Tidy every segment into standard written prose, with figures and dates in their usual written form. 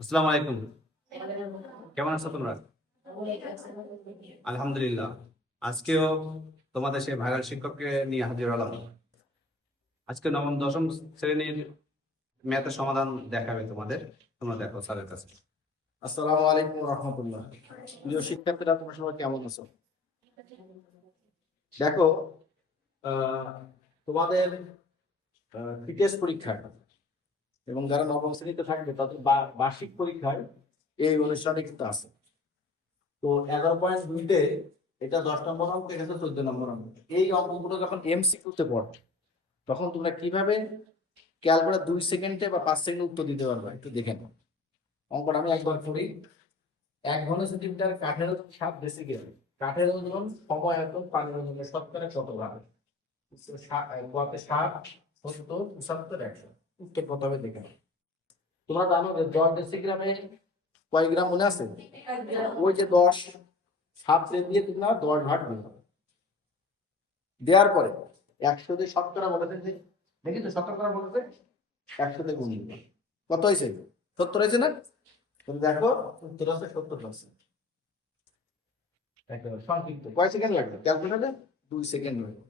আসসালামু আলাইকুম। কেমন আছো তোমরা? আলহামদুলিল্লাহ। আজকেও তোমাদের সেই ভাইরাল শিক্ষককে নিয়ে হাজির হলাম। আজকে নবম দশম শ্রেণীর ম্যাথের সমাধান দেখাবে তোমাদের। তোমরা দেখো স্যারের কাছে। আসসালামু আলাইকুম রহমতুল্লাহ। প্রিয় শিক্ষার্থীরা, তোমরা সবাই কেমন আছো? দেখো, তোমাদের টেস্ট পরীক্ষা এবং যারা নবম শ্রেণীতে থাকবে তাদের বার্ষিক পরীক্ষায় এই অনুষ্ঠানে কিন্তু আছে। তো 11.2-তে এটা 10 নম্বর অঙ্ক, এটা 14 নম্বর অঙ্ক। এই অঙ্কগুলো যখন এমসিকিউতে পড়ে তখন তোমরা কিভাবে ক্যালকুলেটর 2 সেকেন্ডে বা 5 সেকেন্ডে উত্তর দিতে পারবে একটু দেখে নাও। অঙ্কটা আমি একবার করি। 1 ঘন সেন্টিমিটার কাঠের ওজন 7 ডেসিকেল। কাঠের ওজন সময় এখন পানির ওজনের শতকরা কত ভাগ? গতে 7, 70, 75, 100। উত্তর কত হবে দেখে নাও। তোমরা জানো যে 10 ডেসিগ্রামে কয় গ্রাম মনে আছে? ওই যে 10 7 দিয়ে তোমরা 10 ভাগ দিবে। দেওয়ার পরে 100 দিয়ে শতকরা বলেছে, যে দেখি তো শতকরা বলেছে 100 দিয়ে গুণ দিবে। কত হয়েছে? 70 হয়েছে না? তুমি দেখো উত্তর আছে 70%। সংক্ষিপ্ত কয় সেকেন্ড লাগবে ক্যালকুলেটরে? 2 সেকেন্ড লাগবে।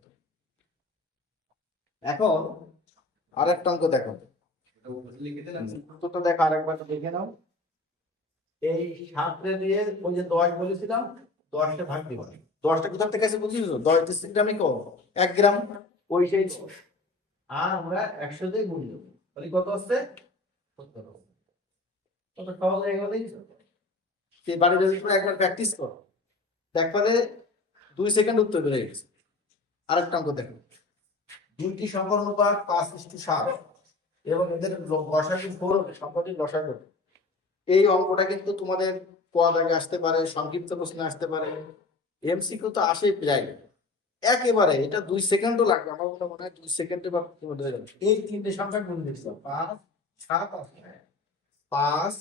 এখন আরেকটা অঙ্ক দেখো, উত্তরটা দেখো আরেকবার দেখে নাও। এই 7 দিয়ে ওই যে 10 বলেছিলাম, 10টা ভাগ দিব। 10টা কোথা থেকে আছে বুঝিস? 10 ডেসিগ্রামে কো 1 গ্রাম, ওই সেই 10। আর আমরা 100 দিয়ে গুণ দেব, তাহলে কত আসছে? 70। কত সহজ হয়ে গেল। সেই বাড়ি যদি একবার প্র্যাকটিস করো, দেখবে 2 সেকেন্ড উত্তর বেরিয়ে গেছে। আরেকটা অঙ্ক দেখো, দুইটি সংখ্যার অনুপাত 5:7 এবং এদের লসাগু 4 হবে, সংখ্যাটির লসাগু। এই অঙ্কটা কিন্তু তোমাদের ক দাগে আসতে পারে, সংক্ষিপ্ত প্রশ্নে আসতে পারে, এমসিকিউ তো আসেই প্রায় একেবারে। এটা 2 সেকেন্ডও লাগবে, আমার মনে হয় 2 সেকেন্ডে বা হয়ে যাবে। এই তিনটে সংখ্যা গুণ দিচ্ছিল 5, 7, 5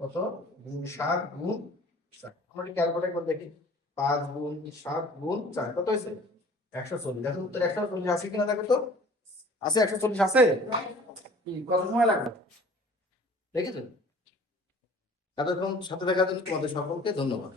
কত গুণ 7 গুণ 4। আমরা ক্যালকুলেট করে দেখি। 5 গুণ 7 গুণ 4 কত হয়েছে? 140। দেখো উত্তর 140 আছে কিনা দেখো তো। আছে 140 আছে? কত সময় লাগবে দেখেছো? এতক্ষণ সাথে থাকার জন্য তোমাদের সকলকে ধন্যবাদ।